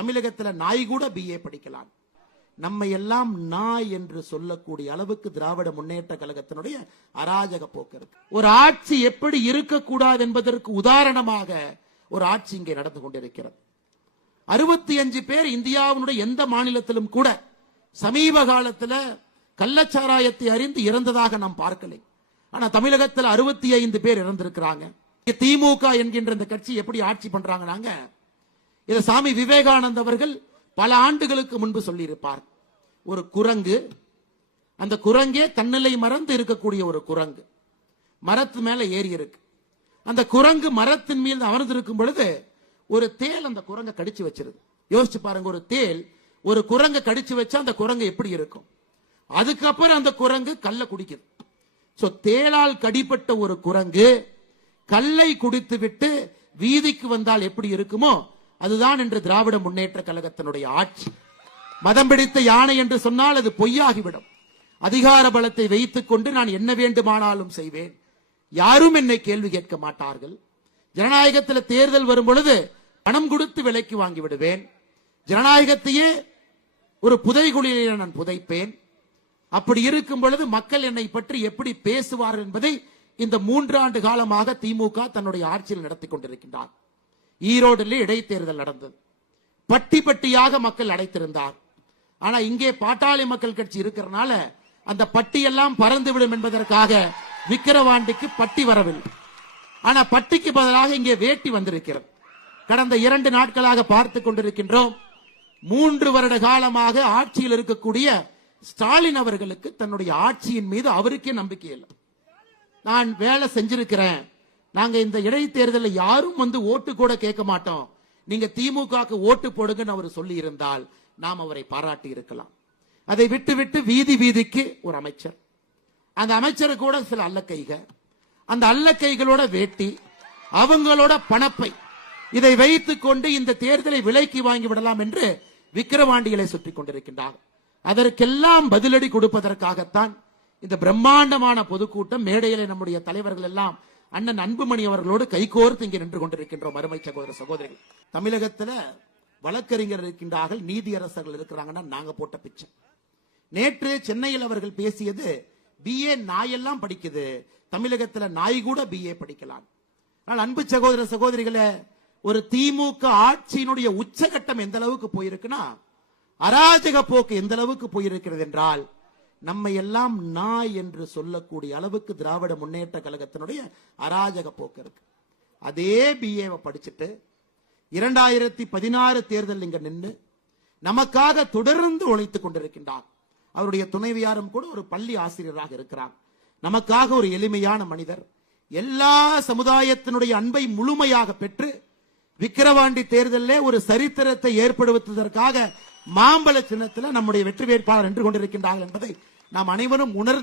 தமிழகத்தில் நாய் கூட BA படிக்கலாம். நம்ம எல்லாம் நாய் என்று சொல்லக்கூடிய அளவுக்கு திராவிட முன்னேற்ற கழகத்தினுடைய அராஜக போக்கு இருக்கு. ஒரு ஆட்சி எப்படி இருக்கக்கூடாது என்பதற்கு உதாரணமாக ஒரு ஆட்சி இங்கே நடந்து கொண்டிருக்கிறது. 65 பேர் இந்தியாவினுடைய எந்த மாநிலத்திலும் கூட சமீப காலத்தில் கள்ளச்சாராயத்தை அறிந்து இறந்ததாக நாம் பார்க்கலை. ஆனா தமிழகத்தில் 65 பேர் இறந்திருக்கிறாங்க. திமுக என்கின்ற இந்த கட்சி எப்படி ஆட்சி பண்றாங்க? இதை சாமி விவேகானந்த அவர்கள் பல ஆண்டுகளுக்கு முன்பு சொல்லி இருப்பார். ஒரு குரங்கு, அந்த குரங்கே தன்னிலை மறந்து இருக்கக்கூடிய ஒரு குரங்கு மரத்து மேல ஏறி இருக்கு. அந்த குரங்கு மரத்தின் மீது அமர்ந்திருக்கும் பொழுது ஒரு தேல் அந்த குரங்கை கடிச்சு வச்சிருது. யோசிச்சு பாருங்க, ஒரு தேல் ஒரு குரங்கை கடிச்சு வச்சா அந்த குரங்கு எப்படி இருக்கும்? அதுக்கப்புறம் அந்த குரங்கு கல்லை குடிக்குது. தேளால் கடிப்பட்ட ஒரு குரங்கு கல்லை குடித்து விட்டு வீதிக்கு வந்தால் எப்படி இருக்குமோ அதுதான் என்று திராவிட முன்னேற்ற கழகத்தினுடைய ஆட்சி. மதம் பிடித்த யானை என்று சொன்னால் அது பொய்யாகிவிடும். அதிகார பலத்தை வைத்துக் கொண்டு நான் என்ன வேண்டுமானாலும் செய்வேன், யாரும் என்னை கேள்வி கேட்க மாட்டார்கள். ஜனநாயகத்தில் தேர்தல் வரும் பொழுது பணம் கொடுத்து விலைக்கு வாங்கி விடுவேன். ஜனநாயகத்தையே ஒரு புதைகுழியிலே நான் புதைப்பேன். அப்படி இருக்கும் பொழுது மக்கள் என்னை பற்றி எப்படி பேசுவார் என்பதை இந்த 3 ஆண்டு காலமாக திமுக தன்னுடைய ஆட்சியில் நடத்தி கொண்டிருக்கின்றார். ஈரோடில் இடைத்தேர்தல் நடந்தது. பட்டி பட்டியாக மக்கள் அடைத்திருந்தார். ஆனா இங்கே பாட்டாளி மக்கள் கட்சி இருக்கிறனால அந்த பட்டியெல்லாம் பறந்துவிடும் என்பதற்காக விக்கிரவாண்டிக்கு பட்டி வரவில்லை. ஆனா பட்டிக்கு பதிலாக இங்கே வேட்டி வந்திருக்கிறது. கடந்த 2 நாட்களாக பார்த்து கொண்டிருக்கின்றோம். 3 வருட காலமாக ஆட்சியில் இருக்கக்கூடிய ஸ்டாலின் அவர்களுக்கு தன்னுடைய ஆட்சியின் மீது அவருக்கே நம்பிக்கை இல்லை. நான் வேலை செஞ்சிருக்கிறேன், நாங்க இந்த இடைத்தேர்தலில் யாரும் வந்து ஓட்டு கூட கேட்க மாட்டோம், நீங்க திமுகக்கு ஓட்டு போடுங்கன்னு அவர் சொல்லி இருந்தால் நாம் அவரை பாராட்டி இருக்கலாம். அதை விட்டு விட்டு வீதி வீதிக்கு ஒரு அமைச்சர், அந்த அமைச்சர் கூட சில அல்லக்கைக, அந்த அல்லக்கைகளோட வேட்டி, அவங்களோட பணப்பை, இதை வைத்துக் கொண்டு இந்த தேர்தலை விலைக்கு வாங்கி விடலாம் என்று விக்கிரவாண்டிகளை சுற்றி கொண்டிருக்கின்றார். அதற்கெல்லாம் பதிலடி கொடுப்பதற்காகத்தான் இந்த பிரம்மாண்டமான பொதுக்கூட்டம். மேடையிலே நம்முடைய தலைவர்கள் எல்லாம் அண்ணன் அன்புமணி அவர்களோடு கைகோர்த்து இங்கே நின்று கொண்டிருக்கின்றோம். அருமை சகோதர சகோதரிகள், தமிழகத்தில் வழக்கறிஞர் இருக்கின்றார்கள், நீதியரசர்கள் இருக்கிறாங்கன்னா நாங்க போட்ட பிச்சை. நேற்று சென்னையில் அவர்கள் பேசியது BA நாயெல்லாம் படிக்குது, தமிழகத்தில் நாய் கூட BA படிக்கலாம். ஆனால் அன்பு சகோதர சகோதரிகளே, ஒரு திமுக ஆட்சியினுடைய உச்சகட்டம் எந்த அளவுக்கு போயிருக்குன்னா, அராஜக போக்கு எந்த அளவுக்கு போயிருக்கிறது என்றால், நம்மை எல்லாம் நாய் என்று சொல்லக்கூடிய அளவுக்கு திராவிட முன்னேற்ற கழகத்தினுடைய அராஜக போக்கு இருக்கு. அதே BA படிச்சுட்டு 2016 தேர்தல் இங்க நின்று நமக்காக தொடர்ந்து உழைத்துக் கொண்டிருக்கின்றார். அவருடைய துணைவியாரும் கூட ஒரு பள்ளி ஆசிரியராக இருக்கிறார். நமக்காக ஒரு எளிமையான மனிதர், எல்லா சமுதாயத்தினுடைய அன்பை முழுமையாக பெற்று விக்கிரவாண்டி தேர்தலில் ஒரு சரித்திரத்தை ஏற்படுத்துவதற்காக மாம்பழ சின்னத்தில் நம்முடைய வெற்றி வேட்பாளர் நின்று கொண்டிருக்கின்றார்கள் என்பதை நாம் அனைவரும் உணர்ந்து